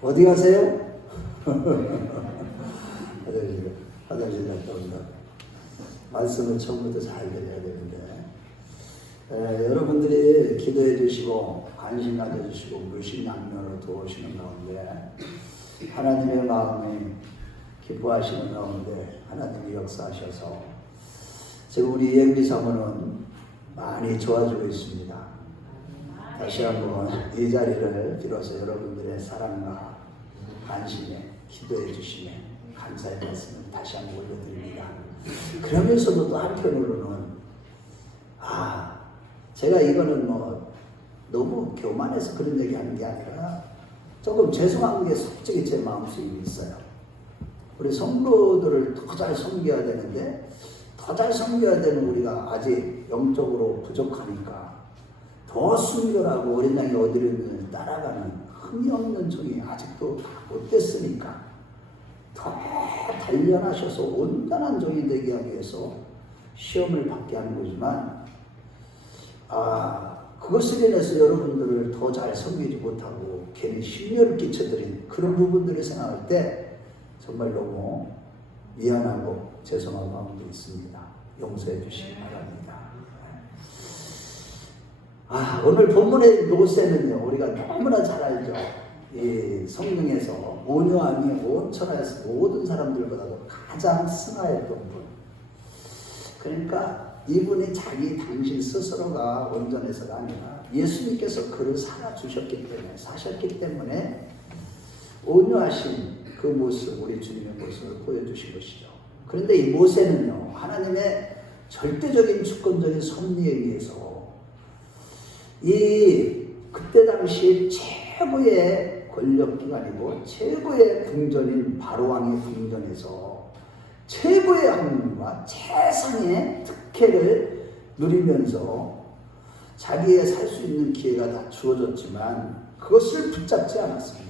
어디 가세요? 화장실 갔다 온다. 말씀을 처음부터 잘 드려야 되는데, 여러분들이 기도해 주시고 관심 가져주시고 물심양면으로 도우시는 가운데 하나님의 마음이 기뻐하시는 가운데 하나님이 역사하셔서 지금 우리 예비 사모는 많이 좋아지고 있습니다. 다시 한번 이 자리를 빌어서 여러분들의 사랑과 관심에 기도해 주시면 감사의 말씀을 다시 한번 올려드립니다. 그러면서도 또 한편으로는 제가 이거는 너무 교만해서 그런 얘기 하는 게 아니라 조금 죄송한 게 솔직히 제 마음속에 있어요. 우리 성도들을 더 잘 섬겨야 되는데 더 잘 섬겨야 되는 우리가 아직 영적으로 부족하니까 더 순결하고 어린 양이 어디로 있는 따라가는 흠이 없는 종이 아직도 못 됐으니까 더 단련하셔서 온전한 종이 되게 하기 위해서 시험을 받게 하는 거지만 그것을 인해서 여러분들을 더 잘 섬기지 못하고 괜히 심려를 끼쳐드린 그런 부분들을 생각할 때 정말 너무 미안하고 죄송한 마음도 있습니다. 용서해 주시기 바랍니다. 오늘 본문의 모세는요, 우리가 너무나 잘 알죠. 이 성령에서 온유함이 온 천하에서 모든 사람들보다도 가장 승하였던 분. 그러니까 이분이 당신 스스로가 온전해서가 아니라 예수님께서 그를 사셨기 때문에 온유하신 그 모습, 우리 주님의 모습을 보여주신 것이죠. 그런데 이 모세는요, 하나님의 절대적인 주권적인 섭리에 의해서 그때 당시 최고의 권력기관이고 최고의 궁전인 바로왕의 궁전에서 최고의 학문과 최상의 특혜를 누리면서 자기의 살 수 있는 기회가 다 주어졌지만 그것을 붙잡지 않았습니다.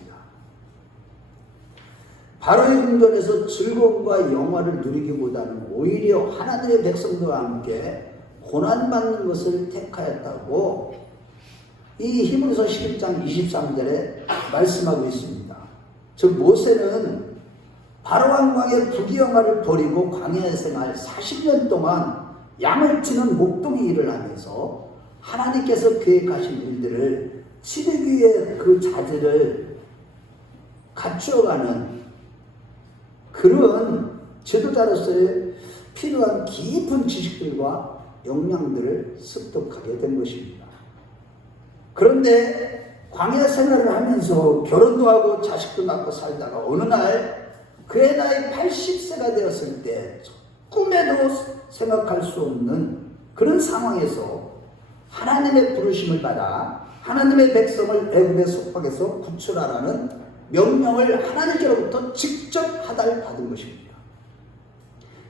바로의 궁전에서 즐거움과 영화를 누리기보다는 오히려 하나님의 백성들과 함께 고난받는 것을 택하였다고 이 히브리서 11장 23절에 말씀하고 있습니다. 즉 모세는 바로왕과의 부귀영화를 버리고 광야의 생활 40년 동안 양을 치는 목동이 일을 하면서 하나님께서 계획하신 일들을 치르기 위해 그 자질을 갖추어가는 그런 지도자로서의 필요한 깊은 지식들과 역량들을 습득하게 된 것입니다. 그런데 광야 생활을 하면서 결혼도 하고 자식도 낳고 살다가 어느 날 그의 나이 80세가 되었을 때 꿈에도 생각할 수 없는 그런 상황에서 하나님의 부르심을 받아 하나님의 백성을 애굽의 속박에서 구출하라는 명령을 하나님께로부터 직접 하달받은 것입니다.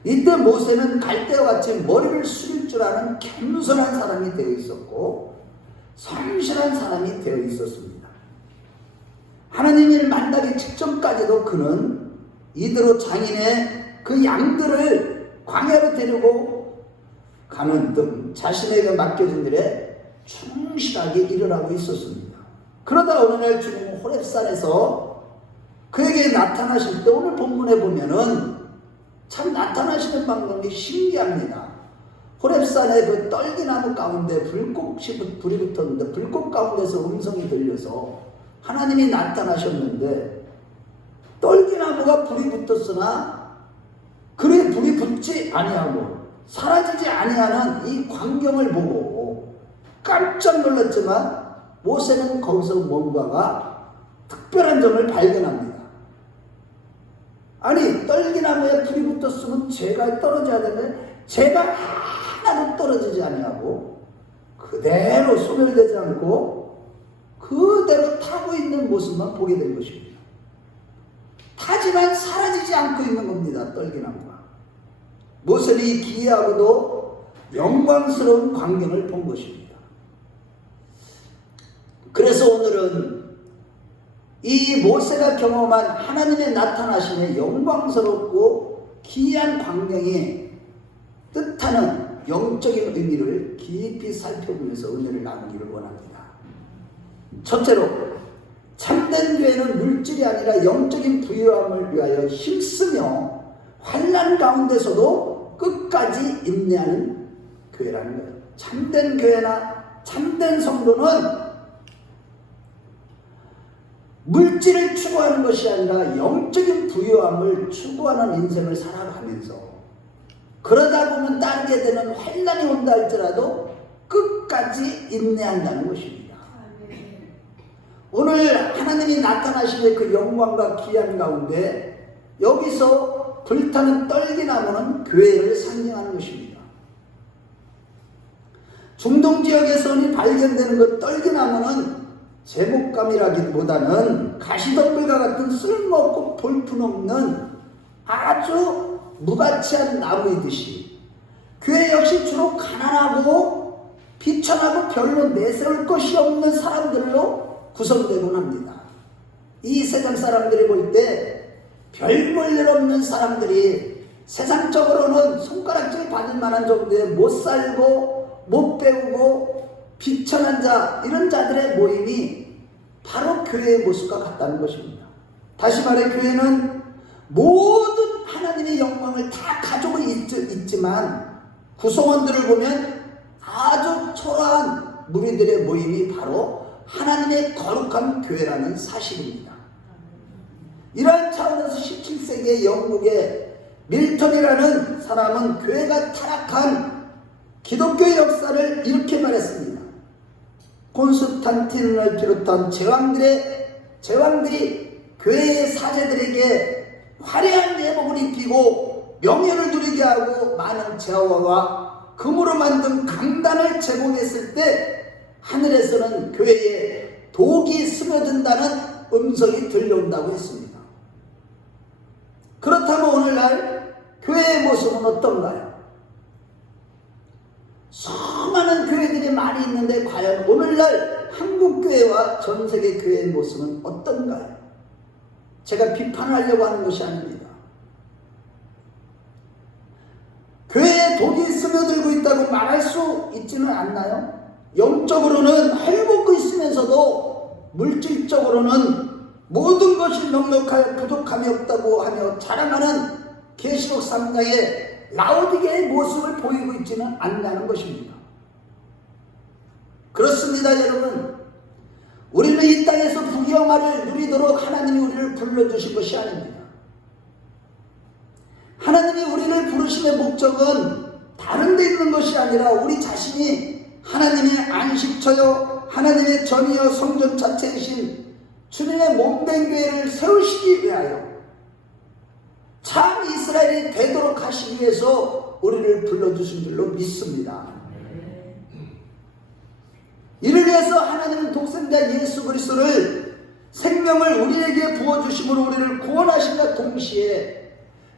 이때 모세는 갈대와 같이 머리를 숙일 줄 아는 겸손한 사람이 되어 있었고 성실한 사람이 되어 있었습니다. 하나님을 만나기 직전까지도 그는 이대로 장인의 그 양들을 광야로 데리고 가는 등 자신에게 맡겨진 일에 충실하게 일을 하고 있었습니다. 그러다 어느 날 주님은 호렙산에서 그에게 나타나실 때 오늘 본문에 보면은 참 나타나시는 방법이 신기합니다. 호렙산의 그 떨기나무 가운데 불이 붙었는데 불꽃 가운데서 음성이 들려서 하나님이 나타나셨는데 떨기나무가 불이 붙었으나 그의 불이 붙지 아니하고 사라지지 아니하는 이 광경을 보고 깜짝 놀랐지만 모세는 거기서 뭔가가 특별한 점을 발견합니다. 아니 떨기나무에 불이 붙었으면 죄가 떨어져야 되는데 죄가 하나도 떨어지지 아니하고 그대로 소멸되지 않고 그대로 타고 있는 모습만 보게 된 것입니다. 타지만 사라지지 않고 있는 겁니다. 떨기나무가. 모세는 이 기이하고도 영광스러운 광경을 본 것입니다. 그래서 오늘은 이 모세가 경험한 하나님의 나타나심의 영광스럽고 기이한 광경이 뜻하는 영적인 의미를 깊이 살펴보면서 은혜를 나누기를 원합니다. 첫째로 참된 교회는 물질이 아니라 영적인 부유함을 위하여 힘쓰며 환난 가운데서도 끝까지 인내하는 교회라는 거예요. 참된 교회나 참된 성도는 물질을 추구하는 것이 아니라 영적인 부유함을 추구하는 인생을 살아가면서 그러다 보면 따르게 되는 환난이 온다 할지라도 끝까지 인내한다는 것입니다. 오늘 하나님이 나타나시는 그 영광과 귀한 가운데 여기서 불타는 떨기나무는 교회를 상징하는 것입니다. 중동 지역에서 발견되는 그 떨기나무는 제목감이라기보다는 가시덤불과 같은 쓸모없고 볼품없는 아주 무가치한 나무이듯이 교회 역시 주로 가난하고 비천하고 별로 내세울 것이 없는 사람들로 구성되곤 합니다. 이 세상 사람들이 볼 때 별 볼 일 없는 사람들이 세상적으로는 손가락질 받을 만한 정도의 못 살고 못 배우고 비천한 자, 이런 자들의 모임이 바로 교회의 모습과 같다는 것입니다. 다시 말해 교회는 모든 하나님의 영광을 다 가지고 있지만 구성원들을 보면 아주 초라한 무리들의 모임이 바로 하나님의 거룩한 교회라는 사실입니다. 이러한 차원에서 17세기의 영국의 밀턴이라는 사람은 교회가 타락한 기독교의 역사를 이렇게 말했습니다. 콘스탄틴을 비롯한 제왕들이 교회의 사제들에게 화려한 예복을 입히고 명예를 누리게 하고 많은 재화와 금으로 만든 강단을 제공했을 때 하늘에서는 교회에 독이 스며든다는 음성이 들려온다고 했습니다. 그렇다면 오늘날 교회의 모습은 어떤가요? 수많은 교회들이 많이 있는데 과연 오늘날 한국교회와 전세계 교회의 모습은 어떤가요? 제가 비판하려고 하는 것이 아닙니다. 교회에 독이 스며들고 있다고 말할 수 있지는 않나요? 영적으로는 헐벗고 있으면서도 물질적으로는 모든 것이 넉넉하여 부족함이 없다고 하며 자랑하는 계시록 3장의 라오디게의 모습을 보이고 있지는 않다는 것입니다. 그렇습니다, 여러분. 우리는 이 땅에서 부귀영화를 누리도록 하나님이 우리를 불러주신 것이 아닙니다. 하나님이 우리를 부르심의 목적은 다른 데 있는 것이 아니라 우리 자신이 하나님의 안식처요 하나님의 전이요 성전 자체이신 주님의 몸된 교회를 세우시기 위하여 참 이스라엘이 되도록 하시기 위해서 우리를 불러주신 줄로 믿습니다. 이를 위해서 하나님은 독생자 예수 그리스도를 생명을 우리에게 부어주심으로 우리를 구원하신과 동시에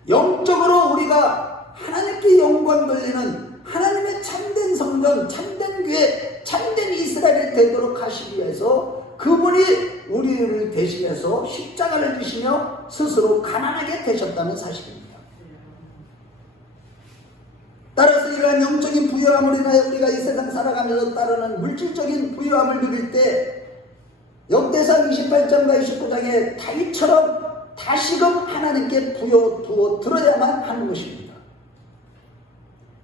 영적으로 우리가 하나님께 영광 돌리는 하나님의 참된 성전, 참된 교회, 참된 이스라엘이 되도록 하시기 위해서 그분이 우리를 대신해서 십자가를 지시며 스스로 가난하게 되셨다는 사실입니다. 따라서 이러한 영적인 부유함을 인하여 우리가 이 세상 살아가면서 따르는 물질적인 부유함을 누릴 때 역대상 28장과 29장에 다윗처럼 다시금 하나님께 부여 들어야만 하는 것입니다.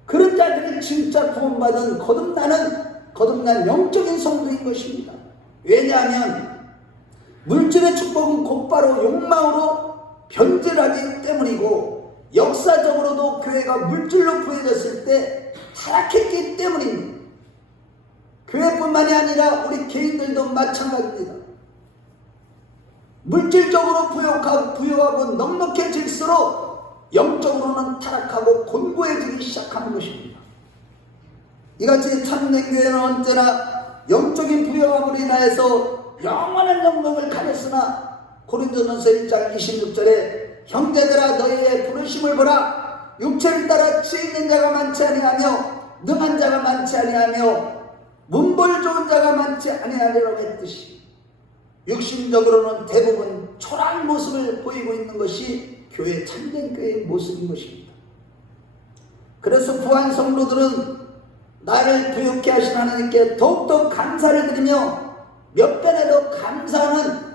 그런 자들이 진짜 구원받은 거듭난 영적인 성도인 것입니다. 왜냐하면 물질의 축복은 곧바로 욕망으로 변질하기 때문이고 역사적으로도 교회가 물질로 부여졌을 때 타락했기 때문입니다. 교회뿐만이 아니라 우리 개인들도 마찬가지입니다. 물질적으로 부유하고 넉넉해질수록 영적으로는 타락하고 곤고해지기 시작하는 것입니다. 이같이 참된 교회는 언제나 영적인 부유함으로 인하여서 영원한 영광을 가졌으나 고린도전서 1장 26절에 형제들아 너희의 부르심을 보라 육체를 따라 지혜 있는 자가 많지 아니하며 능한 자가 많지 아니하며 문벌 좋은 자가 많지 아니하리라고 했듯이 육신적으로는 대부분 초라한 모습을 보이고 있는 것이 교회 참된 교회의 모습인 것입니다. 그래서 부한 성도들은 나를 부유케 하신 하나님께 더욱더 감사를 드리며 몇 배나 더 감사하는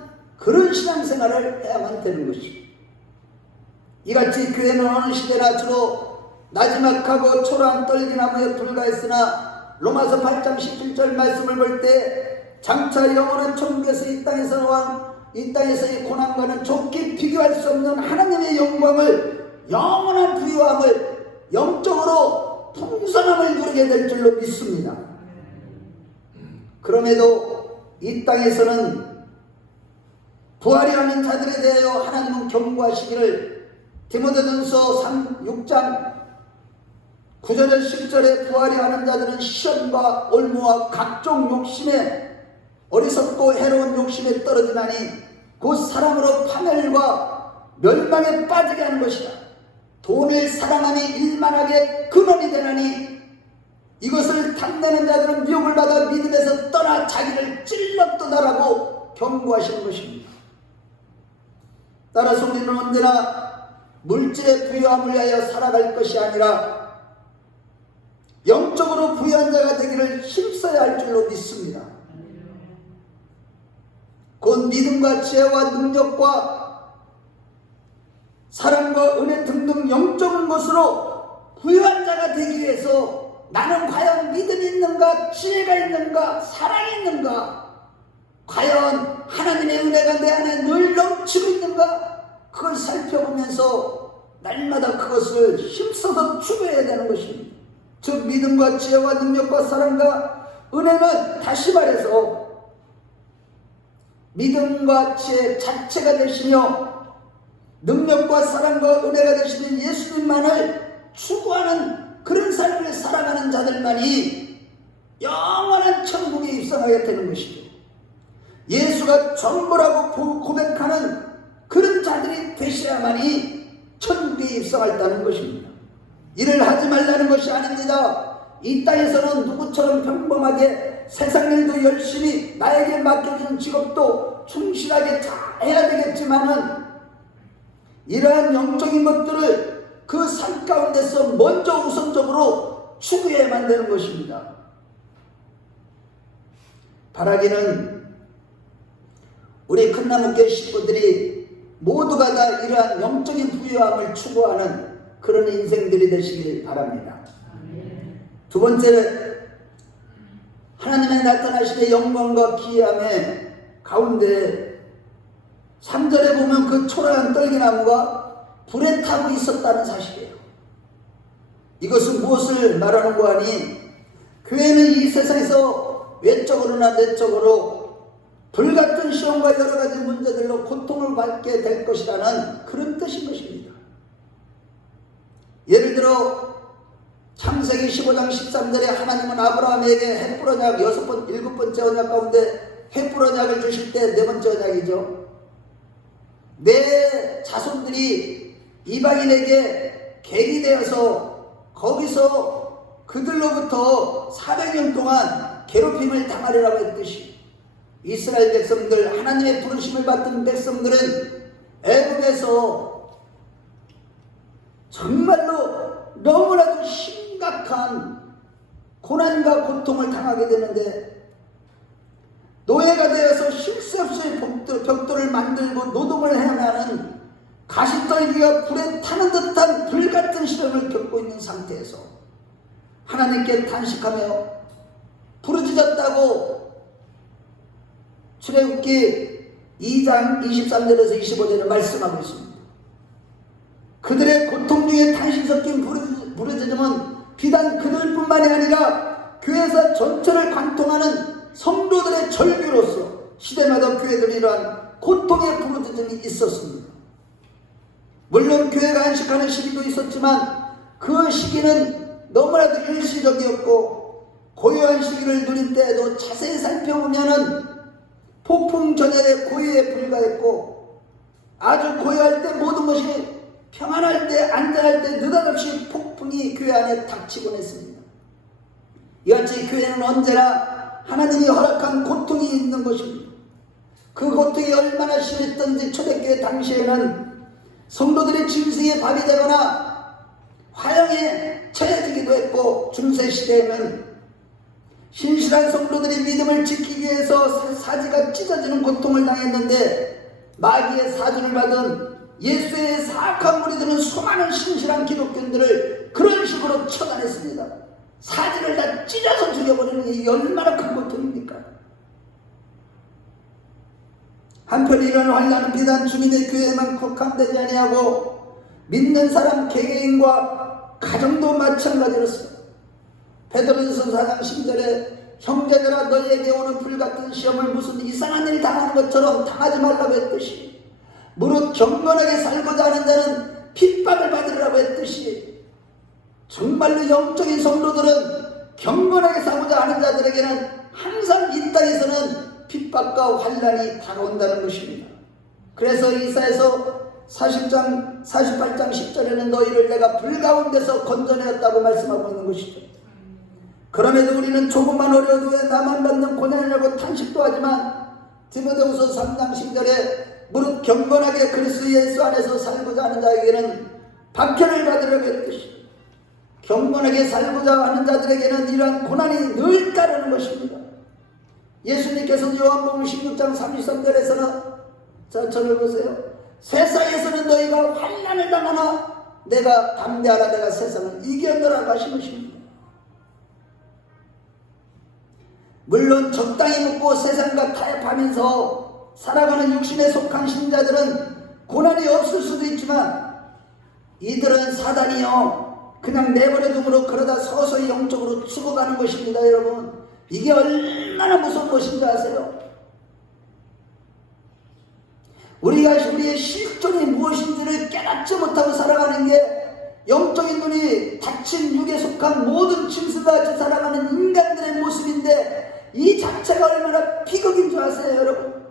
그런 신앙생활을 해야만 되는 것입니다. 이같이 교회는 어느 시대나 주로 나지막하고 초라한 떨기나무에 불과했으나 로마서 8장 17절 말씀을 볼 때 장차 영원한 천국에서 이 땅에서의 고난과는 좋게 비교할 수 없는 하나님의 영광을, 영원한 부유함을, 영적으로 풍성함을 누리게 될 줄로 믿습니다. 그럼에도 이 땅에서는 부활이 하는 자들에 대하여 하나님은 경고하시기를 디모데전서 6장 9절에 10절에 부활이 하는 자들은 시험과 올무와 각종 욕심에 어리석고 해로운 욕심에 떨어지나니 곧 사람으로 파멸과 멸망에 빠지게 하는 것이라. 돈을 사랑하니 일만하게 근원이 되나니 이것을 탐내는 자들은 미혹을 받아 믿음에서 떠나 자기를 찔렀도다라고 경고하시는 것입니다. 따라서 우리는 언제나 물질의 부유함을 위하여 살아갈 것이 아니라 영적으로 부유한 자가 되기를 힘써야 할 줄로 믿습니다. 곧 믿음과 지혜와 능력과 사랑과 은혜 등등 영적인 것으로 부유한 자가 되기 위해서 나는 과연 믿음이 있는가, 지혜가 있는가, 사랑이 있는가, 과연 하나님의 은혜가 내 안에 늘 넘치고 있는가, 그걸 살펴보면서 날마다 그것을 힘써서 추구해야 되는 것입니다. 즉 믿음과 지혜와 능력과 사랑과 은혜는 다시 말해서 믿음과 지혜 자체가 되시며 능력과 사랑과 은혜가 되시는 예수님만을 추구하는 그런 삶을 살아가는 자들만이 영원한 천국에 입성하게 되는 것이죠. 예수가 전부라고 고백하는 그런 자들이 되셔야만이 천국에 입성했다는 것입니다. 일을 하지 말라는 것이 아닙니다. 이 땅에서는 누구처럼 평범하게 세상 일도 열심히 나에게 맡겨주는 직업도 충실하게 잘 해야 되겠지만은 이러한 영적인 것들을 그 삶 가운데서 먼저 우선적으로 추구해야만 되는 것입니다. 바라기는 우리 큰나무교회 식구들이 모두가 다 이러한 영적인 부유함을 추구하는 그런 인생들이 되시길 바랍니다. 두 번째는 하나님의 나타나심의 영광과 기이함의 가운데 3절에 보면 그 초라한 떨기나무가 불에 타고 있었다는 사실이에요. 이것은 무엇을 말하는 거 하니 교회는 이 세상에서 외적으로나 내적으로 불같은 시험과 여러 가지 문제들로 고통을 받게 될 것이라는 그런 뜻인 것입니다. 예를 들어 창세기 15장 13절에 하나님은 아브라함에게 헷불 언약 7번째 언약 가운데 헷불 언약을 주실 때 4번째 언약이죠. 내 자손들이 이방인에게 객이 되어서 거기서 그들로부터 400년 동안 괴롭힘을 당하리라고 했듯이 이스라엘 백성들, 하나님의 부르심을 받은 백성들은 애굽에서 정말로 너무나도 심각한 고난과 고통을 당하게 되는데 노예가 되어서 쉴 새 없이 벽돌을 만들고 노동을 해야 하는 가시떨기가 불에 타는 듯한 불같은 시련을 겪고 있는 상태에서 하나님께 단식하며 부르짖었다고 출애굽기 2장 23절에서 25절에 말씀하고 있습니다. 그들의 고통 중에 탄식 섞인 부르짖음은 비단 그들뿐만이 아니라 교회사 전체를 관통하는 성도들의 절규로서 시대마다 교회들이 이러한 고통의 부르짖음이 있었습니다. 물론 교회가 안식하는 시기도 있었지만 그 시기는 너무나도 일시적이었고 고요한 시기를 누릴 때에도 자세히 살펴보면은 폭풍 전야의 고요에 불과했고 아주 고요할 때 모든 것이 평안할 때 안전할 때 느닷없이 폭풍이 교회 안에 닥치곤 했습니다. 이같이 교회는 언제나 하나님이 허락한 고통이 있는 것입니다. 그 고통이 얼마나 심했던지 초대교회 당시에는 성도들의 짐승의 밥이 되거나 화형에 처해지기도 했고 중세시대에는 신실한 성도들이 믿음을 지키기 위해서 사지가 찢어지는 고통을 당했는데 마귀의 사주를 받은 예수의 사악한 무리들은 수많은 신실한 기독교인들을 그런 식으로 처단했습니다. 사지를 다 찢어서 죽여버리는 게 얼마나 큰 고통입니까? 한편 이런 환난은 비단 주님의 교회에만 국한되지 아니하고 믿는 사람 개개인과 가정도 마찬가지로서 베드로전서 4장 10절에 형제들아 너희에게 오는 불같은 시험을 무슨 이상한 일 당하는 것처럼 당하지 말라고 했듯이 무릇 경건하게 살고자 하는 자는 핍박을 받으라고 했듯이 정말로 영적인 성도들은 경건하게 살고자 하는 자들에게는 항상 이 땅에서는 핍박과 환난이 다가온다는 것입니다. 그래서 이사야서 48장 10절에는 너희를 내가 불 가운데서 건져내었다고 말씀하고 있는 것이죠. 그럼에도 우리는 조금만 어려워도 왜 나만 받는 고난이라고 탄식도 하지만 디모데후서 3장 10절에 무릇 경건하게 그리스도 예수 안에서 살고자 하는 자에게는 박해를 받으려고 했듯이 경건하게 살고자 하는 자들에게는 이러한 고난이 늘 따르는 것입니다. 예수님께서 요한복음 16장 33절에서는 자 저를 보세요. 세상에서는 너희가 환난을 당하나 내가 담대하라 내가 세상을 이겼노라고 하신 것입니다. 물론 적당히 먹고 세상과 타협하면서 살아가는 육신에 속한 신자들은 고난이 없을 수도 있지만 이들은 사단이요 그냥 내버려둠으로 그러다 서서히 영적으로 죽어가는 것입니다. 여러분 이게 얼마나 무서운 것인지 아세요? 우리가 우리의 실존이 무엇인지를 깨닫지 못하고 살아가는 게 영적인 눈이 닫힌 육에 속한 모든 짐승같이 살아가는 인간들의 모습인데 이 자체가 얼마나 비극인 줄 아세요 여러분?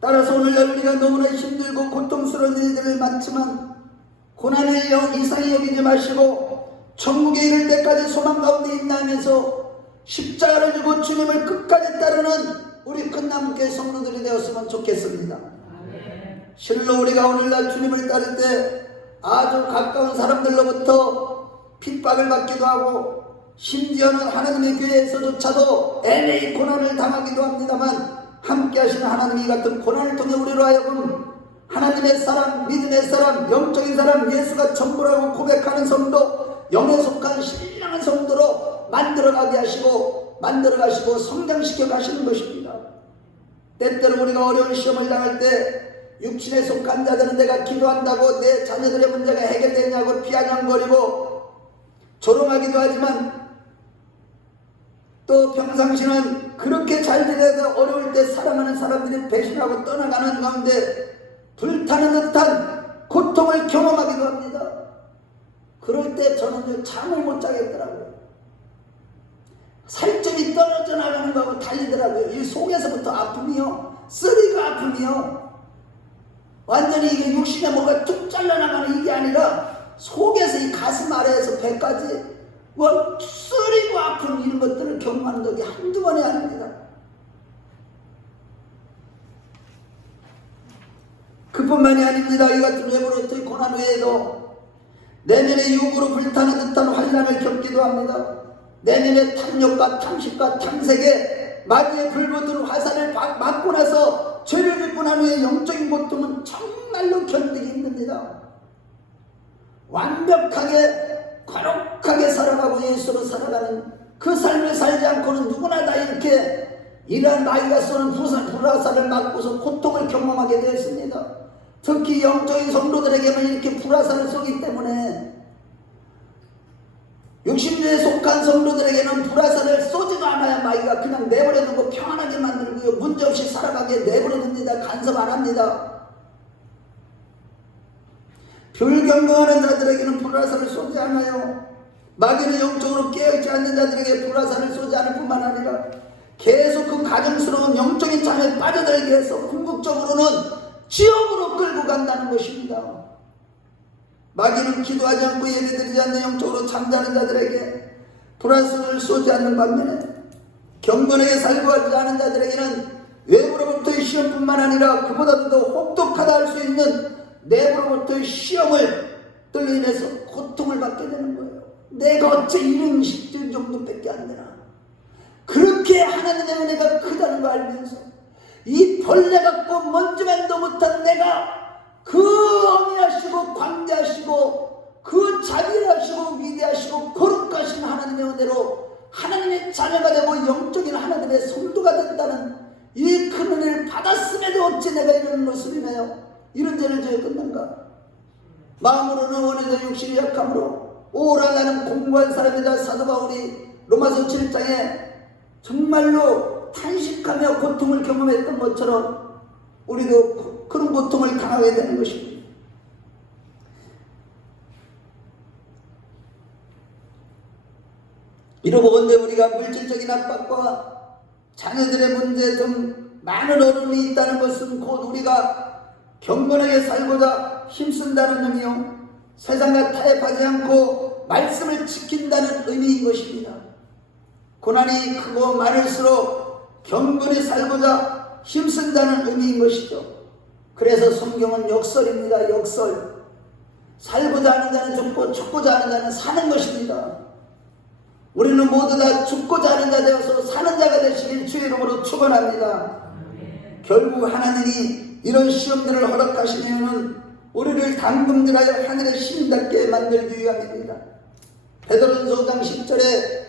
따라서 오늘날 우리가 너무나 힘들고 고통스러운 일들을 많지만 고난을 이상히 여기지 마시고 천국에 이를 때까지 소망 가운데 있나면서 십자가를 지고 주님을 끝까지 따르는 우리 끝남교회 성도들이 되었으면 좋겠습니다. 실로 우리가 오늘날 주님을 따를 때 아주 가까운 사람들로부터 핍박을 받기도 하고 심지어는 하나님의 교회에서조차도 애매히 고난을 당하기도 합니다만 함께 하시는 하나님이 이 같은 고난을 통해 우리로 하여금 하나님의 사람, 믿음의 사람, 영적인 사람, 예수가 전부라고 고백하는 성도, 영에 속한 신령한 성도로 만들어가게 하시고 만들어가시고 성장시켜 가시는 것입니다. 때때로 우리가 어려운 시험을 당할 때 육신에 속한 자들은 내가 기도한다고 내 자녀들의 문제가 해결되냐고 비아냥거리고 조롱하기도 하지만 또 평상시는 그렇게 잘 지내서 어려울 때 사랑하는 사람들이 배신하고 떠나가는 가운데 불타는 듯한 고통을 경험하기도 합니다. 그럴 때 저는 잠을 못 자겠더라고요. 살점이 떨어져 나가는 거하고 달리더라고요. 이 속에서부터 아픔이요, 쓰리가 아픔이요, 완전히 이게 육신에 뭐가 툭 잘라나가는 이게 아니라 속에서 이 가슴 아래에서 배까지 뭐 쓰리고 아픈 이런 것들을 경험하는 적이 한두 번이 아닙니다. 그뿐만이 아닙니다. 이 같은 외부로부터의 고난 외에도 내면의 육으로 불타는 듯한 환난을 겪기도 합니다. 내면의 탐욕과 탐식과 탐색에 마귀의 불붙은 화살을 맞고 나서 죄를 짓고 난 후에 영적인 고통은 정말로 견디기 힘듭니다. 완벽하게 거룩하게 살아가고 예수로 살아가는 그 삶을 살지 않고는 누구나 다 이렇게 이러한 마귀가 쏘는 불화살을 맞고서 고통을 경험하게 되었습니다. 특히 영적인 성도들에게는 이렇게 불화살을 쏘기 때문에 육신주에 속한 성도들에게는 불화살을 쏘지도 않아야 마귀가 그냥 내버려두고 평안하게 만들고요, 문제없이 살아가게 내버려둡니다. 간섭 안 합니다. 불경건하는 자들에게는 불화살을 쏘지 않아요. 마귀는 영적으로 깨어있지 않는 자들에게 불화살을 쏘지 않을 뿐만 아니라 계속 그 가정스러운 영적인 잠에 빠져들게 해서 궁극적으로는 지옥으로 끌고 간다는 것입니다. 마귀는 기도하지 않고 예배드리지 않는 영적으로 잠자는 자들에게 불화살을 쏘지 않는 반면에 경건하게 살고 하지 않은 자들에게는 외부로부터의 시험뿐만 아니라 그보다도 더 혹독하다 할 수 있는 내부로부터의 시험을 들로 인해서 고통을 받게 되는 거예요. 내가 어째 이런 식질 정도밖에 안 되나. 그렇게 하나님 하나님의 은혜가 크다는 거 알면서 이 벌레 같고 먼지만도 못한 내가 그 어미하시고 광대하시고 그 자비하시고 위대하시고 거룩하신 하나님의 은혜로 하나님의 자녀가 되고 영적인 하나님의 성도가 된다는 이 큰 은혜를 받았음에도 어찌 내가 이런 모습이며 이런 죄를 지어 끝난가? 마음으로는 원해도 육신이 약함으로 오라 나는 공고한 사람이다. 사도 바울이 로마서 7장에 정말로 탄식하며 고통을 경험했던 것처럼 우리도 그런 고통을 당하게 되는 것입니다. 이로보건대 우리가 물질적인 압박과 자녀들의 문제 등 많은 어려움이 있다는 것은 곧 우리가 경건하게 살고자 힘쓴다는 의미요, 세상과 타협하지 않고 말씀을 지킨다는 의미인 것입니다. 고난이 크고 많을수록 경건히 살고자 힘쓴다는 의미인 것이죠. 그래서 성경은 역설입니다. 역설. 살고자 하는 자는 죽고 죽고자 하는 자는 사는 것입니다. 우리는 모두 다 죽고자 하는 자 되어서 사는 자가 되시길 주의 이름으로 축원합니다. 결국 하나님이 이런 시험들을 허락하시면은 우리를 당금질하여 하늘의 신답게 만들기 위함입니다. 베드로전서 5장 10절에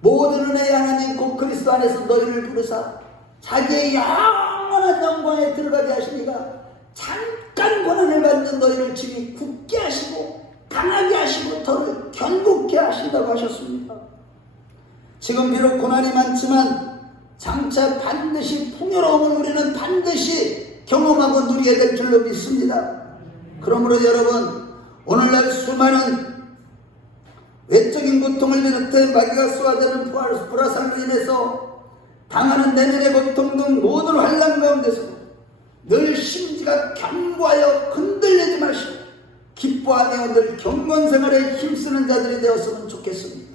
모든 은혜의 하나님 곧 그리스도 안에서 너희를 부르사 자기의 영원한 영광에 들어가게 하시니가 잠깐 고난을 받는 너희를 지금 굳게 하시고 강하게 하시고 더를 견고케 하신다고 하셨습니다. 지금 비록 고난이 많지만 장차 반드시 풍요로움을 우리는 반드시 경험하고 누리게 될 줄로 믿습니다. 그러므로 여러분, 오늘날 수많은 외적인 고통을 비롯해 마귀가 쏘아대는 불화살로 인해서 당하는 내면의 고통 등 모든 환난 가운데서 늘 심지가 견고하여 흔들리지 마시고 기뻐하며 늘 경건생활에 힘쓰는 자들이 되었으면 좋겠습니다.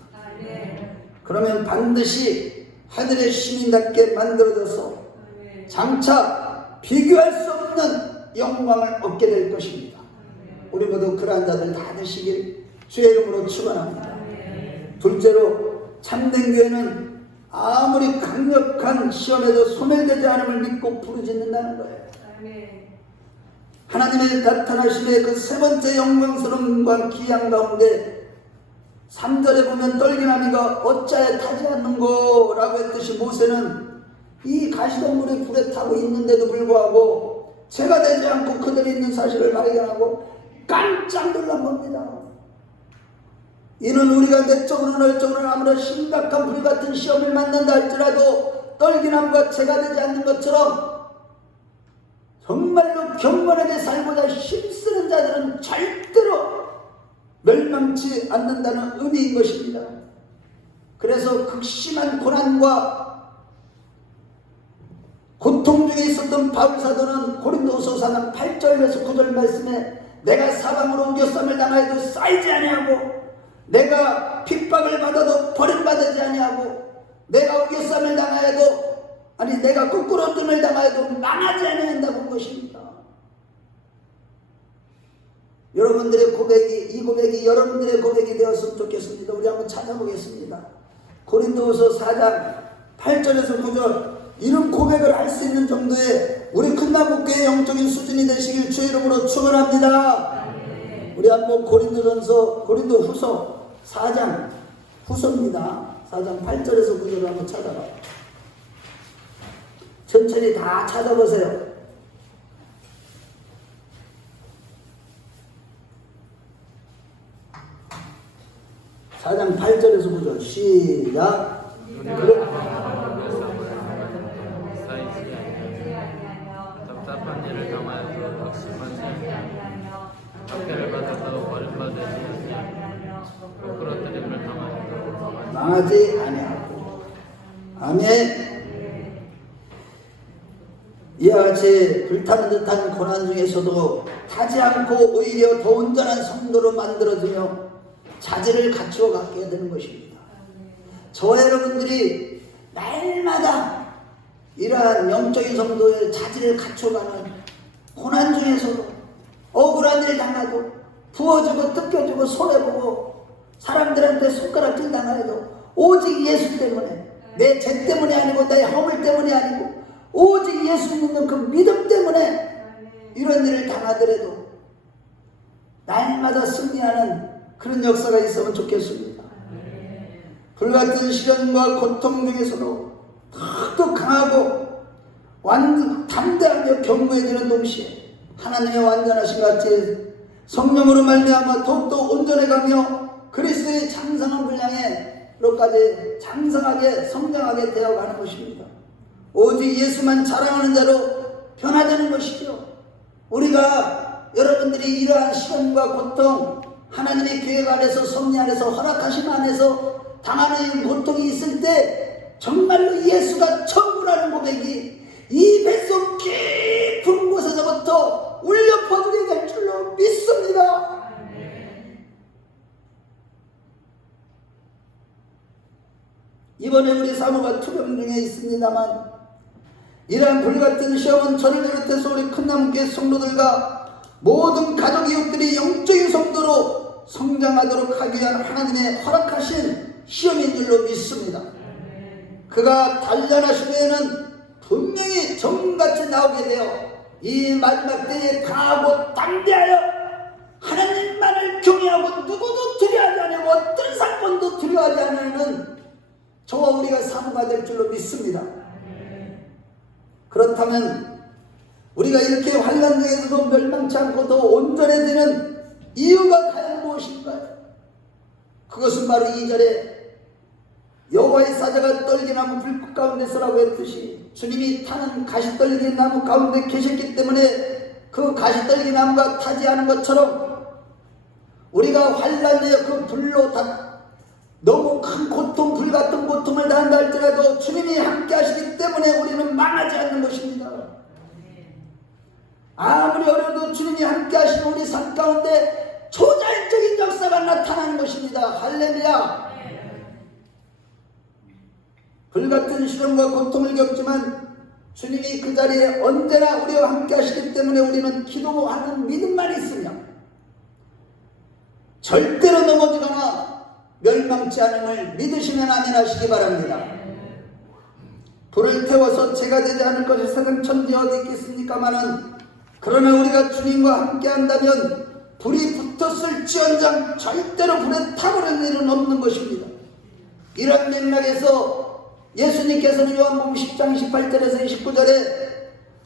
그러면 반드시 하늘의 시민답게 만들어져서 장차 비교할 수 없는 영광을 얻게 될 것입니다. 우리 모두 그러한 자들 다 되시길 주의 이름으로 축원합니다. 둘째로 참된 교회는 아무리 강력한 시험에도 소멸되지 않음을 믿고 부르짖는다는 거예요. 하나님의 나타나심의 그 세 번째 영광스러움과 기양 가운데 3절에 보면 떨기나미가 어찌하여 타지 않는고 라고 했듯이 모세는 이 가시덤불이 불에 타고 있는데도 불구하고 죄가 되지 않고 그들이 있는 사실을 발견하고 깜짝 놀란 겁니다. 이는 우리가 내적으로나 외적으로나 아무런 심각한 불같은 시험을 만난다 할지라도 떨기나무가 죄가 되지 않는 것처럼 정말로 경건하게 살고자 힘쓰는 자들은 절대로 멸망치 않는다는 의미인 것입니다. 그래서 극심한 고난과 고통 중에 있었던 바울 사도는 고린도후서 4장 8절에서 9절 말씀에 내가 사방으로 우겨쌈을 당하여도 쌓이지 아니하고 내가 핍박을 받아도 버림받지 아니하고 내가 우겨쌈을 당하여도 내가 거꾸로 뜸을 당하여도 망하지 아니한다고 한 것입니다. 여러분들의 고백이, 이 고백이 여러분들의 고백이 되었으면 좋겠습니다. 우리 한번 찾아보겠습니다. 고린도후서 4장 8절에서 9절 이런 고백을 할 수 있는 정도의 우리 큰남국교의 영적인 수준이 되시길 주의 이름으로 축원합니다. 우리 한번 고린도후서 4장 후서입니다. 4장 8절에서 9절을 한번 찾아봐요. 천천히 다 찾아보세요. 사장 8절에서 9절 시작. 답답한 일을 당하여도 박심하지 아니하며 박해를 받아도 버림받지 아니하며 부끄러뜨림을 당하여도 망하지 아니하고. 아멘. 이와 같이 불타는 듯한 고난 중에서도 타지 않고 오히려 더 온전한 성도로 만들어주며 자질을 갖추어 갖게 되는 것입니다. 저와 여러분들이 날마다 이러한 영적인 성도의 자질을 갖춰가는 고난 중에서도 억울한 일 당하고 부어주고 뜯겨주고 손해보고 사람들한테 손가락질 당하여도 오직 예수 때문에 내 죄 때문이 아니고 내 허물 때문이 아니고 오직 예수 믿는 그 믿음 때문에 이런 일을 당하더라도 날마다 승리하는 그런 역사가 있으면 좋겠습니다. 불같은 시련과 고통 중에서도 더욱 강하고 담대하며 견고해지는 동시에 하나님의 완전하신 같이 성령으로 말미암아 더욱더 온전해가며 그리스도의 장성한 분량에로까지 장성하게 성장하게 되어가는 것입니다. 오직 예수만 자랑하는 자로 변화되는 것이죠. 우리가 여러분들이 이러한 시련과 고통 하나님의 계획 안에서 섭리 안에서 허락하심 안에서 당하는 고통이 있을 때 정말로 예수가 천국이라는 고백이 이 뱃속 깊은 곳에서부터 울려 퍼지게 될 줄로 믿습니다. 이번에 우리 사모가 투병 중에 있습니다만 이러한 불같은 시험은 저를 비롯해서 우리 큰나무교회 성도들과 모든 가족 이웃들이 영적인 성도로 성장하도록 하기 위한 하나님의 허락하신 시험인 줄로 믿습니다. 그가 단련하신 후에는 분명히 정같이 나오게 되어 이 마지막 때에 강하고 담대하여 하나님만을 경외하고 누구도 두려워하지 않고 어떤 사건도 두려워하지 않는 저와 우리가 사모가 될 줄로 믿습니다. 그렇다면 우리가 이렇게 환난 중에서도 멸망치 않고 더 온전해지는 이유가 과연 무엇인가요? 그것은 바로 2절에 여호와의 사자가 떨기나무 불꽃 가운데서라고 했듯이 주님이 타는 가시떨기 나무 가운데 계셨기 때문에 그 가시떨기 나무가 타지 않은 것처럼 우리가 환난에 그 불로 너무 큰 고통, 불같은 고통을 당한다 할지라도 주님이 함께 하시기 때문에 우리는 망하지 않는 것입니다. 아무리 어려도 주님이 함께 하시는 우리 삶 가운데 초자연적인 역사가 나타나는 것입니다. 할렐루야. 불같은 시련과 고통을 겪지만 주님이 그 자리에 언제나 우리와 함께 하시기 때문에 우리는 기도하는 믿음만 있으면 절대로 넘어지거나 멸망치 않음을 믿으시면 아멘 하시기 바랍니다. 불을 태워서 재가 되지 않을 것이 세상 천지에 어디 있겠습니까마는 그러나 우리가 주님과 함께 한다면 불이 붙었을지언정 절대로 불에 타버리는 일은 없는 것입니다. 이런 맥락에서 예수님께서는 요한복음 10장 18절에서 29절에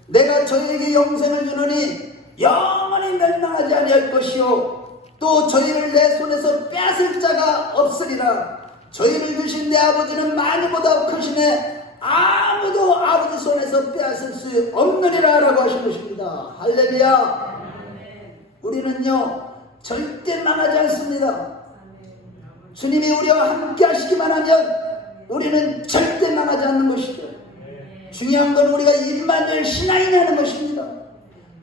내가 저희에게 영생을 주노니 영원히 멸망하지 아니할 것이요 또 저희를 내 손에서 빼앗을 자가 없으리라. 저희를 주신 내 아버지는 많이보다 크시네 아무도 아버지 손에서 빼앗을 수 없느니라 라고 하신 것입니다. 할렐루야. 우리는요 절대 망하지 않습니다. 주님이 우리와 함께 하시기만 하면 우리는 절대 망하지 않는 것이죠. 중요한 건 우리가 임마누엘 신앙이냐는 것입니다.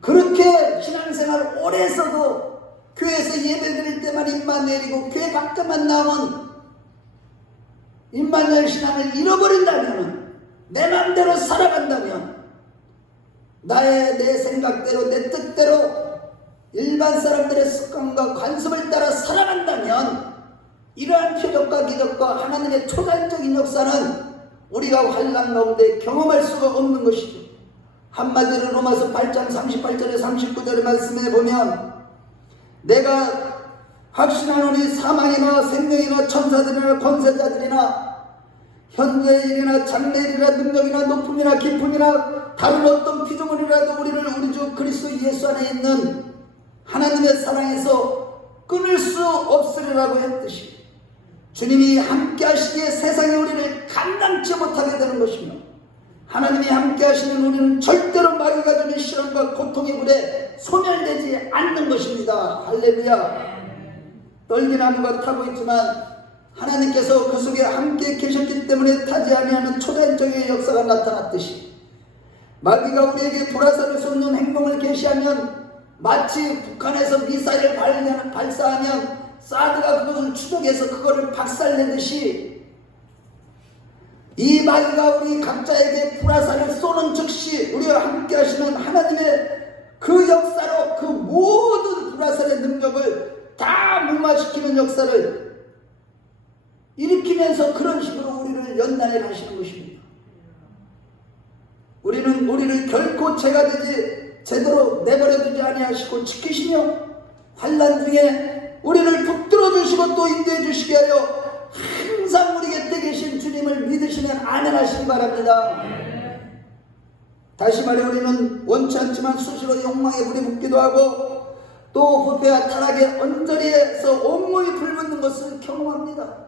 그렇게 신앙생활 오래 했어도 교회에서 예배 드릴 때만 임마누엘이고 교회 밖에만 나오면 임마누엘 신앙을 잃어버린다면 내 마음대로 살아간다면 내 생각대로 내 뜻대로 일반 사람들의 습관과 관습을 따라 살아간다면 이러한 표적과 기적과 하나님의 초자연적인 역사는 우리가 환난 가운데 경험할 수가 없는 것이죠. 한마디로 로마서 8장 38절에 39절의 말씀에 보면 내가 확신하노니 사망이나 생명이나 천사들이나 권세자들이나 현재의 일이나 장래일이나 능력이나 높음이나 깊음이나 다른 어떤 피조물이라도 우리를 우리 주 그리스도 예수 안에 있는 하나님의 사랑에서 끊을 수 없으리라고 했듯이 주님이 함께 하시기에 세상에 우리를 감당치 못하게 되는 것이며 하나님이 함께 하시는 우리는 절대로 마귀가 주는 시련과 고통의 불에 소멸되지 않는 것입니다. 할렐루야. 떨기나무가 타고 있지만 하나님께서 그 속에 함께 계셨기 때문에 타지 아니하는 초자연적인 역사가 나타났듯이 마귀가 우리에게 불화살을 쏟는 행동을 계시하면 마치 북한에서 미사일을 발사하면 사드가 그것을 추적해서 그거를 박살내듯이 이 마귀가 우리 각자에게 불화살을 쏘는 즉시 우리와 함께 하시는 하나님의 그 역사로 그 모든 불화살의 능력을 다 무마시키는 역사를 일으키면서 그런 식으로 우리를 우리를 연단해 가시는 것입니다. 우리는 우리를 결코 죄가 되지 제대로 내버려 두지 아니하시고 지키시며 환난 중에 우리를 붙들어 주시고 또 인도해 주시게 하여 항상 우리 곁에 계신 주님을 믿으시면 안전하시기 바랍니다. 다시 말해 우리는 원치 않지만 수시로 욕망에 불이 붙기도 하고 또 후패와 타락의 언저리에서 온몸이 불붙는 것을 경험합니다.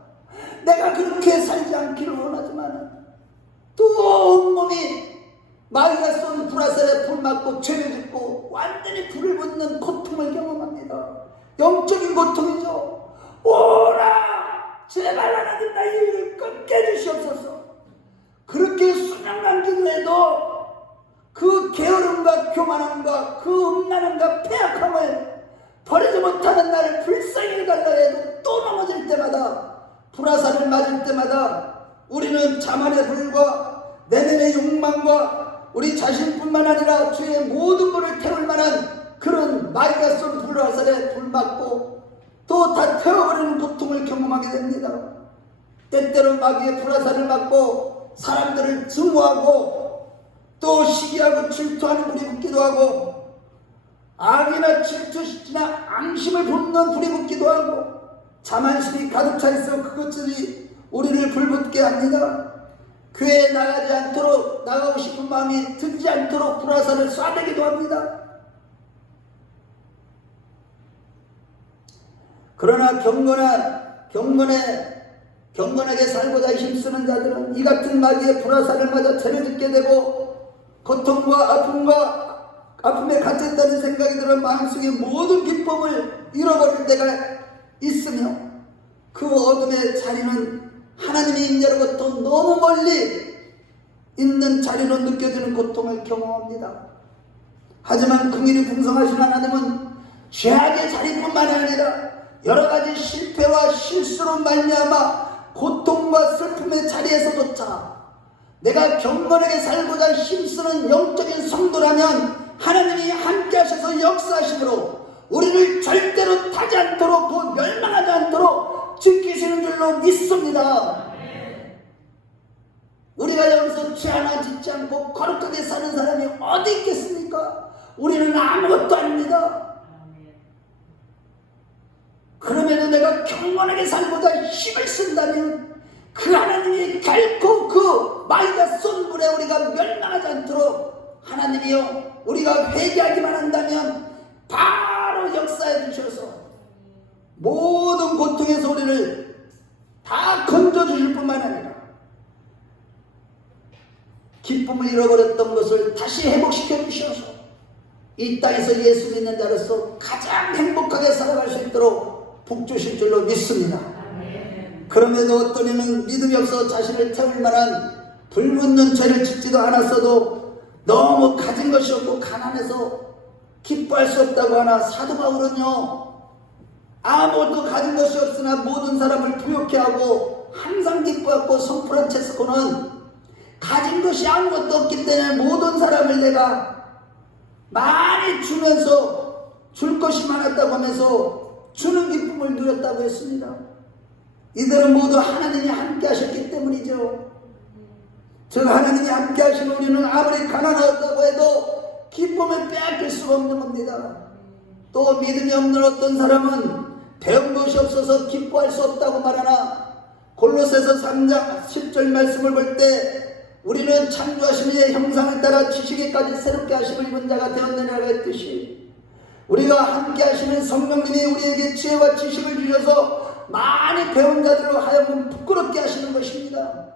내가 그렇게 살지 않기를 원하지만 또 온몸이 마귀가 쏜 불화살에 불 맞고 죄를 짓고 완전히 불을 붙는 고통을 경험합니다. 영적인 고통이죠. 오라 제발 하나님 나의 일을 끊게 해주시옵소서. 그렇게 수명난 기도해도 그 게으름과 교만함과 그 음란함과 패악함을 버리지 못하는 나를 불쌍히 해달라 해도 또 넘어질 때마다 불화살을 맞을 때마다 우리는 자만의 불과 내면의 욕망과 우리 자신뿐만 아니라 주의 모든 것을 태울 만한 그런 마귀가 쏜 불화살에 불맞고 또 다 태워버리는 고통을 경험하게 됩니다. 때때로 마귀의 불화살을 맞고 사람들을 증오하고 또 시기하고 질투하는 불이 붙기도 하고 악이나 질투나 앙심을 붓는 불이 붙기도 하고 자만심이 가득 차 있어 그것들이 우리를 불붙게 합니다. 교회에 나가지 않도록 나가고 싶은 마음이 들지 않도록 불화살을 쏴대기도 합니다. 그러나 경건하게 살고자 힘쓰는 자들은 이 같은 마귀의 불화살을 맞아 죄를 짓게 되고 고통과 아픔에 갇혔다는 생각이 들어 마음속에 모든 기쁨을 잃어버릴 때가 있으며 그 어둠의 자리는 하나님의 임재로부터 너무 멀리 있는 자리로 느껴지는 고통을 경험합니다. 하지만 긍휼이 풍성하신 하나님은 죄악의 자리뿐만 아니라 여러 가지 실패와 실수로 말미암아 고통과 슬픔의 자리에서조차 내가 경건하게 살고자 힘쓰는 영적인 성도라면 하나님이 함께 하셔서 역사하시므로 우리를 절대로 타지 않도록 또 멸망하지 않도록 지키시는 줄로 믿습니다. 우리가 여기서 죄 하나 짓지 않고 거룩하게 사는 사람이 어디 있겠습니까? 우리는 아무것도 아닙니다. 그럼에도 내가 경건하게 살고자 힘을 쓴다면 그 하나님이 결코 그 마귀가 쏜 불에 우리가 멸망하지 않도록 하나님이여 우리가 회개하기만 한다면 바로 역사해 주셔서 모든 고통에서 우리를 다 건져 주실 뿐만 아니라 기쁨을 잃어버렸던 것을 다시 회복시켜 주셔서 이 땅에서 예수 믿는 자로서 가장 행복하게 살아갈 수 있도록 복주실 줄로 믿습니다. 그럼에도 어떤 이는 믿음이 없어 자신을 태울 만한 불붙는 죄를 짓지도 않았어도 너무 가진 것이 없고 가난해서 기뻐할 수 없다고 하나 사도 바울은요 아무것도 가진 것이 없으나 모든 사람을 부욕해 하고 항상 기뻐하고 성 프란체스코는 가진 것이 아무것도 없기 때문에 모든 사람을 내가 많이 주면서 줄 것이 많았다고 하면서 주는 기쁨을 누렸다고 했습니다. 이들은 모두 하나님이 함께 하셨기 때문이죠. 즉 하나님이 함께 하신 우리는 아무리 가난하다고 해도 기쁨을 빼앗길 수가 없는 겁니다. 또 믿음이 없는 어떤 사람은 배운 것이 없어서 기뻐할 수 없다고 말하나 골로새서 3장 10절 말씀을 볼 때 우리는 창조하신 이의 형상을 따라 지식에까지 새롭게 하심을 입은 자가 되었느냐고 했듯이 우리가 함께 하시는 성령님이 우리에게 지혜와 지식을 주셔서 많이 배운 자들로 하여금 부끄럽게 하시는 것입니다.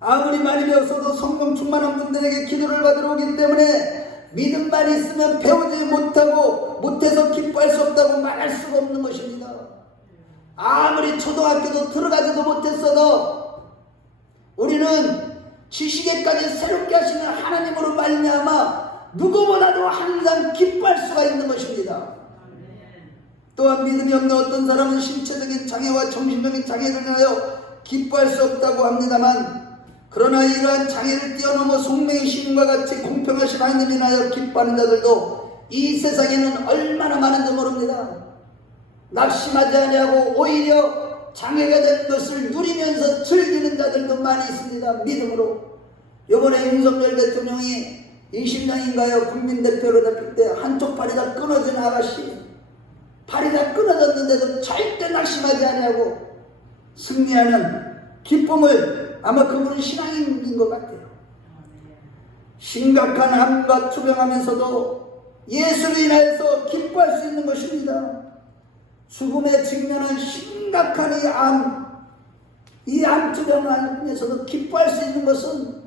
아무리 많이 배웠어도 성령 충만한 분들에게 기도를 받으러 오기 때문에 믿음만 있으면 배우지 못해서 기뻐할 수 없다고 말할 수가 없는 것입니다. 아무리 초등학교도 들어가지도 못했어도 우리는 지식에까지 새롭게 하시는 하나님으로 말미암아 누구보다도 항상 기뻐할 수가 있는 것입니다. 또한 믿음이 없는 어떤 사람은 신체적인 장애와 정신적인 장애를 인하여 기뻐할 수 없다고 합니다만 그러나 이러한 장애를 뛰어넘어 속명의 신과 같이 공평하신 하나님이 인하여 기뻐하는 자들도 이 세상에는 얼마나 많은지 모릅니다. 낙심하지 아니하고 오히려 장애가 된 것을 누리면서 즐기는 자들 자들도 많이 있습니다. 믿음으로. 이번에 윤석열 대통령이 20년인가요? 국민대표로 잡힐 때 한쪽 팔이 다 끊어진 아가씨, 팔이 다 끊어졌는데도 절대 낙심하지 않냐고 승리하는 기쁨을, 아마 그분은 신앙인인 것 같아요. 심각한 암과 투병하면서도 예수를 인하여서 기뻐할 수 있는 것입니다. 죽음에 직면한 심각한 이 암 투병을 하면서도 기뻐할 수 있는 것은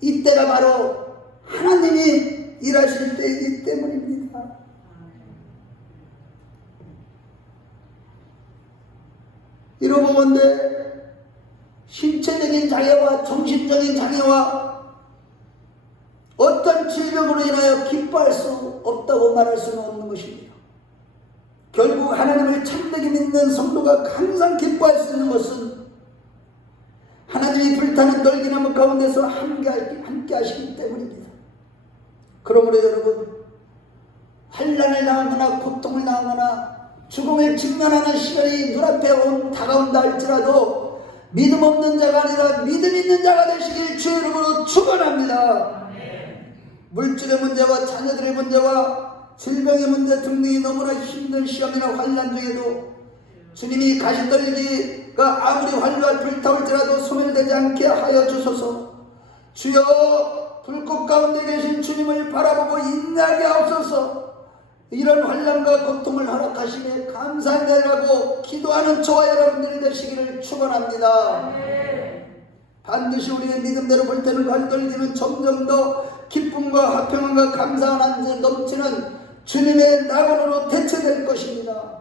이때가 바로 하나님이 일하실 때이기 때문입니다. 이러고 본데 신체적인 장애와 정신적인 장애와 어떤 질병으로 인하여 기뻐할 수 없다고 말할 수는 없는 것입니다. 결국 하나님을 참되게 믿는 성도가 항상 기뻐할 수 있는 것은 하나님이 불타는 떨기나무 가운데서 함께 하시기 때문입니다. 그러므로 여러분, 환난을 당하거나 고통을 당하거나 죽음을 직면하는 시간이 눈앞에 다가온다 할지라도 믿음 없는 자가 아니라 믿음 있는 자가 되시길 주의 이름으로 축원합니다. 물질의 문제와 자녀들의 문제와 질병의 문제 등등이 너무나 힘든 시험이나 환난 중에도 주님이 가시 떨리기가 아무리 활발 불타올지라도 소멸되지 않게 하여 주소서. 주여, 불꽃 가운데 계신 주님을 바라보고 인내하게 하옵소서. 이런 환난과 고통을 허락하시며 감사하라고 기도하는 저와 여러분들이 되시기를 축원합니다. 반드시 우리의 믿음대로 볼 때는 가시 떨리기는 점점 더 기쁨과 화평함과 감사한 넘치는 주님의 낙원으로 대체될 것입니다.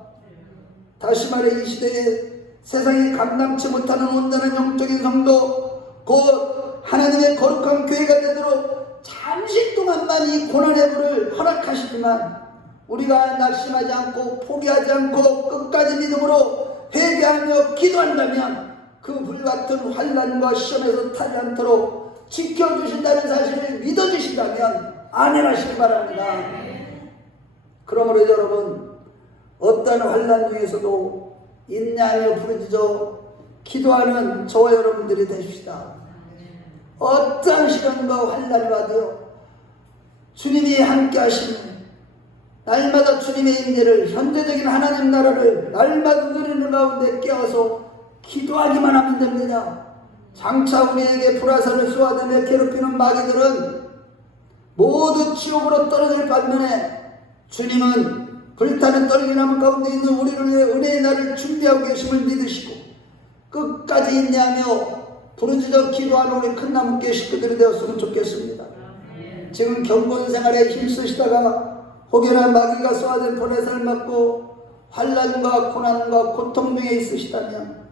다시 말해 이 시대에 세상이 감당치 못하는 온전한 영적인 성도, 곧 하나님의 거룩한 교회가 되도록 잠시 동안만 이 고난의 불을 허락하시지만 우리가 낙심하지 않고 포기하지 않고 끝까지 믿음으로 회개하며 기도한다면 그 불같은 환난과 시험에서 타지 않도록 지켜주신다는 사실을 믿어주신다면 아멘하시기 바랍니다. 그러므로 여러분, 어떤 환난 중에서도 인내하며 부르짖어 기도하는 저와 여러분들이 되십시다. 어떠한 시련과 환난을 받으여 주님이 함께 하시는 날마다 주님의 인내를, 현재적인 하나님 나라를 날마다 누리는 가운데 깨어서 기도하기만 하면 됩니다. 장차 우리에게 불화살을 쏘아대며 괴롭히는 마귀들은 모두 지옥으로 떨어질 반면에 주님은 불타는 떨기나무 가운데 있는 우리를 위해 은혜의 날을 준비하고 계심을 믿으시고 끝까지 인내하며 부르짖어 기도하는 우리 큰 나무께 식구들이 되었으면 좋겠습니다. 지금 경건 생활에 힘쓰시다가 혹여나 마귀가 쏘아낸 불화살을 맞고 환난과 고난과 고통 중에 있으시다면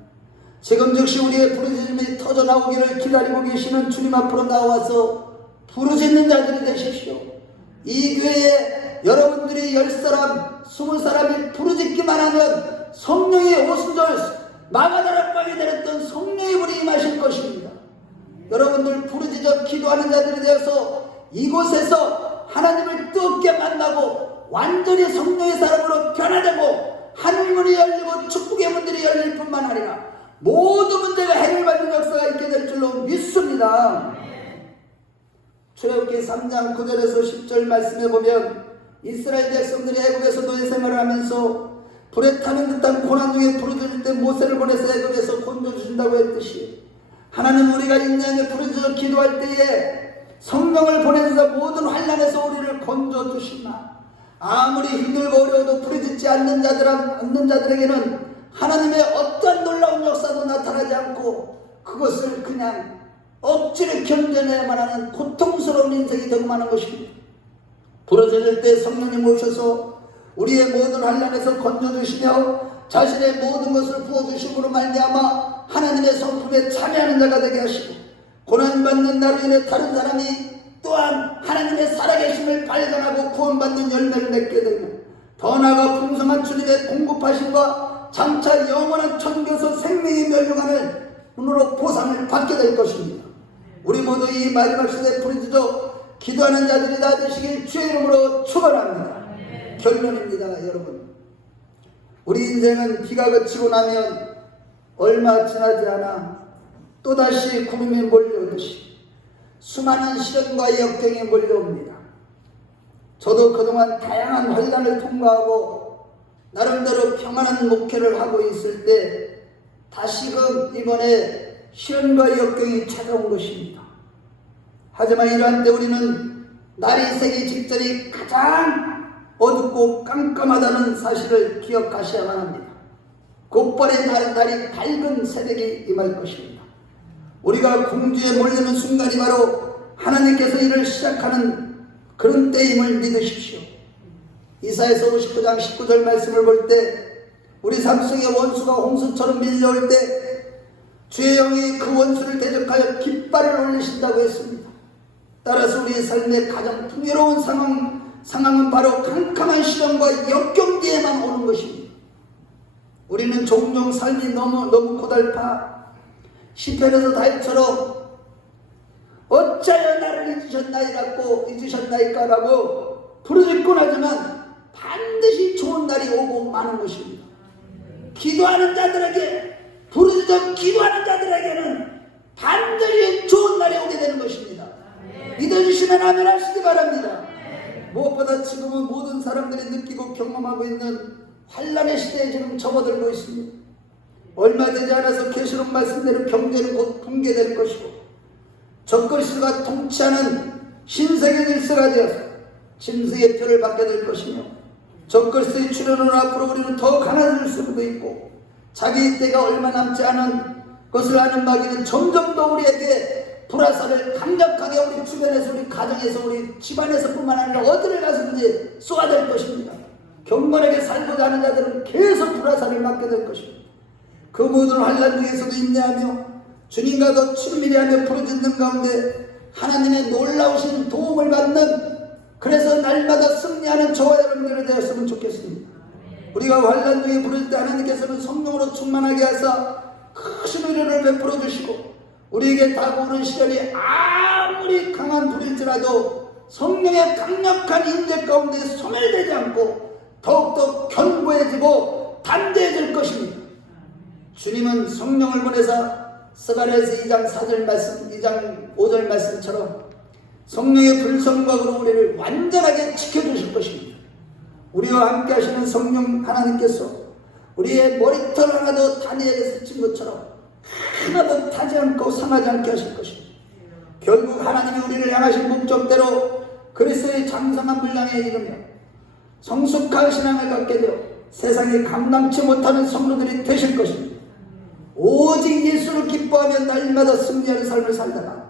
지금 즉시 우리의 부르짖음이 터져나오기를 기다리고 계시는 주님 앞으로 나와서 부르짖는 자들이 되십시오. 이 교회에 여러분들이 10사람, 20사람이 부르짖기만 하면 성령의 오순절 마가다락방에 내렸던 성령의 불이 임하실 것입니다. 여러분들 부르짖어 기도하는 자들이 되어서 이곳에서 하나님을 뜨겁게 만나고 완전히 성령의 사람으로 변화되고 하늘문이 열리고 축복의 문들이 열릴 뿐만 아니라 모든 문제가 해결받는 역사가 있게 될 줄로 믿습니다. 출애굽기 3장 9절에서 10절 말씀에 보면 이스라엘 백성들이 애굽에서 노예 생활을 하면서 불에 타는 듯한 고난 중에 부르짖을 때 모세를 보내서 애굽에서 건져주신다고 했듯이 하나님, 우리가 인내하며 부르짖어 기도할 때에 성령을 보내주사 모든 환난에서 우리를 건져주시나 아무리 힘들고 어려워도 부르짖지 않는 자들에게는 하나님의 어떤 놀라운 역사도 나타나지 않고 그것을 그냥 억지로 견뎌내야만 하는 고통스러운 인생이 되고 마는 것입니다. 부러질 때 성령님 오셔서 우리의 모든 환난에서 건져주시며 자신의 모든 것을 부어주심으로 말미암아 하나님의 성품에 참여하는 자가 되게 하시고 고난받는 나로 인해 다른 사람이 또한 하나님의 살아계심을 발견하고 구원받는 열매를 맺게 되고 더 나아가 풍성한 주님의 공급하심과 장차 영원한 천국에서 생명이 멸류관을 눈으로 보상을 받게 될 것입니다. 우리 모두 이 마지막 시대에 부르짖어 기도하는 자들이 다 되시길 주의 이름으로 축원합니다. 결론입니다. 여러분, 우리 인생은 비가 그치고 나면 얼마 지나지 않아 또다시 구름이 몰려오듯이 수많은 시련과 역경이 몰려옵니다. 저도 그동안 다양한 환난을 통과하고 나름대로 평안한 목회를 하고 있을 때 다시금 이번에 시련과 역경이 찾아온 것입니다. 하지만 이러한 때 우리는 날이 새기 직전이 가장 어둡고 깜깜하다는 사실을 기억하셔야만 합니다. 곧바로 날이 밝은 새벽이 임할 것입니다. 우리가 공주에 몰리는 순간이 바로 하나님께서 일을 시작하는 그런 때임을 믿으십시오. 이사야서 59장 19절 말씀을 볼 때 우리 삶 속에 원수가 홍수처럼 밀려올 때 주의 영이 그 원수를 대적하여 깃발을 올리신다고 했습니다. 따라서 우리의 삶의 가장 풍요로운 상황은 바로 캄캄한 시련과 역경 뒤에만 오는 것입니다. 우리는 종종 삶이 너무 고달파 시편에서 다윗처럼 어찌하여 나를 잊으셨나이까 라고 부르짖곤 하지만 반드시 좋은 날이 오고 마는 것입니다. 기도하는 자들에게, 부르짖어 기도하는 자들에게는 반드시 좋은 날이 오게 되는 것입니다. 믿어주시면 아멘 하시기 바랍니다. 무엇보다 지금은 모든 사람들이 느끼고 경험하고 있는 환난의 시대에 지금 접어들고 있습니다. 얼마 되지 않아서 계시록 말씀대로 경제는 곧 붕괴될 것이고 적그리스도가 통치하는 신세계 질서가 되어서 짐승의 표를 받게 될 것이며 적그리스도의 출현으로 앞으로 우리는 더 강해질 수도 있고 자기 때가 얼마 남지 않은 것을 아는 마귀는 점점 더 우리에게 불화살을 강력하게 우리 주변에서 우리 가정에서 우리 집안에서 뿐만 아니라 어디를 가서든지 쏘아댈 것입니다. 경건하게 살고자 하는 자들은 계속 불화살을 맞게 될 것입니다. 그 모든 환난 중에서도 인내하며 주님과 더 친밀히 하며 부르짖는 가운데 하나님의 놀라우신 도움을 받는, 그래서 날마다 승리하는 저와 여러분들이 되었으면 좋겠습니다. 우리가 환난 중에 부를 때 하나님께서는 성령으로 충만하게 하사 크신 은혜를 베풀어 주시고 우리에게 다가오는 시련이 아무리 강한 불일지라도 성령의 강력한 인재 가운데 소멸되지 않고 더욱더 견고해지고 담대해질 것입니다. 주님은 성령을 보내사 스가랴에서 2장 4절 말씀, 2장 5절 말씀처럼 성령의 불성각으로 우리를 완전하게 지켜주실 것입니다. 우리와 함께 하시는 성령 하나님께서 우리의 머리털 하나도 다니엘에 스친 것처럼 하나도 타지 않고 상하지 않게 하실 것입니다. 결국 하나님이 우리를 향하신 목적대로 그리스도의 장성한 분량에 이르며 성숙한 신앙을 갖게 되어 세상에 감당치 못하는 성도들이 되실 것입니다. 오직 예수를 기뻐하며 날마다 승리하는 삶을 살다가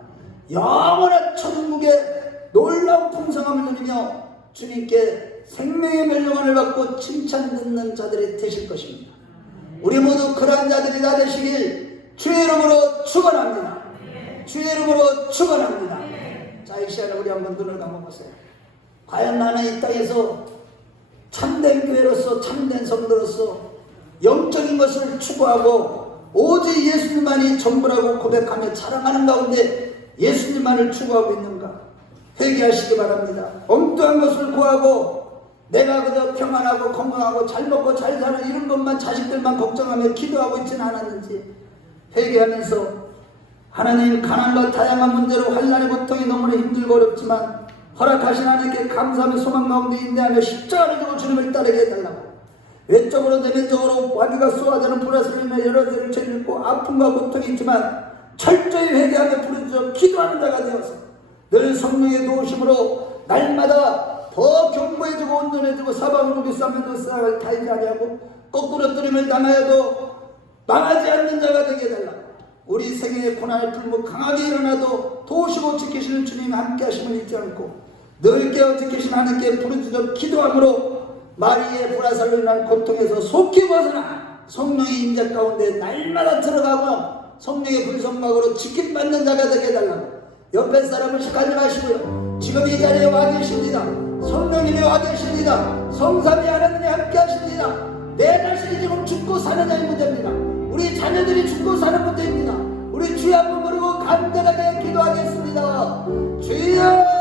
영원한 천국의 놀라운 풍성함을 누리며 주님께 생명의 멸망을 받고 칭찬 듣는 자들이 되실 것입니다. 우리 모두 그러한 자들이 다 되시길 주의 이름으로 축원합니다. 주의 이름으로 축원합니다. 자, 이 시간에 우리 한번 눈을 감아보세요. 과연 나는 이 땅에서 참된 교회로서, 참된 성도로서 영적인 것을 추구하고 오직 예수님만이 전부라고 고백하며 자랑하는 가운데 예수님만을 추구하고 있는가? 회개하시기 바랍니다. 엉뚱한 것을 구하고 내가 그저 평안하고 건강하고 잘 먹고 잘 사는 이런 것만, 자식들만 걱정하며 기도하고 있지는 않았는지 회개하면서 하나님, 가난과 다양한 문제로 환난의 고통이 너무나 힘들고 어렵지만 허락하신 하나님께 감사하며 소망 가운데 인내하며 십자가를 두고 주님을 따르게 해달라고, 외적으로 내면적으로 마귀가 쏘아대는 불화살이며 여러 개를 죄짓고 아픔과 고통이 있지만 철저히 회개하며 부르짖어 기도하는 자가 되어서 늘 성령의 도우심으로 날마다 더 견고해지고 온전해지고 사방으로 비싸면도 싸움을 타이지 아니하고 거꾸로 뜨림을 당하여도 망하지 않는 자가 되게 해달라고, 우리 생애의 고난의 풀무 강하게 일어나도 도우시고 지키시는 주님이 함께 하심을 잊지 않고 늘 깨어 지키신 하나님께 부르짖어 기도함으로 마리의 불화살로 인한 고통에서 속히 벗어나 성령의 임재 가운데 날마다 들어가고 성령의 불성막으로 지킴받는 자가 되게 해달라고, 옆에 사람을 식하지 마시고요. 지금 이 자리에 와 계십니다. 성령님이 와 계십니다. 성삼위 하나님이 함께 하십니다. 내 자신이 지금 죽고 사는 자의 문제입니다. 우리 자녀들이 죽고 사는 문제입니다. 우리 주여 한번 부르고 간절하게 기도하겠습니다. 주여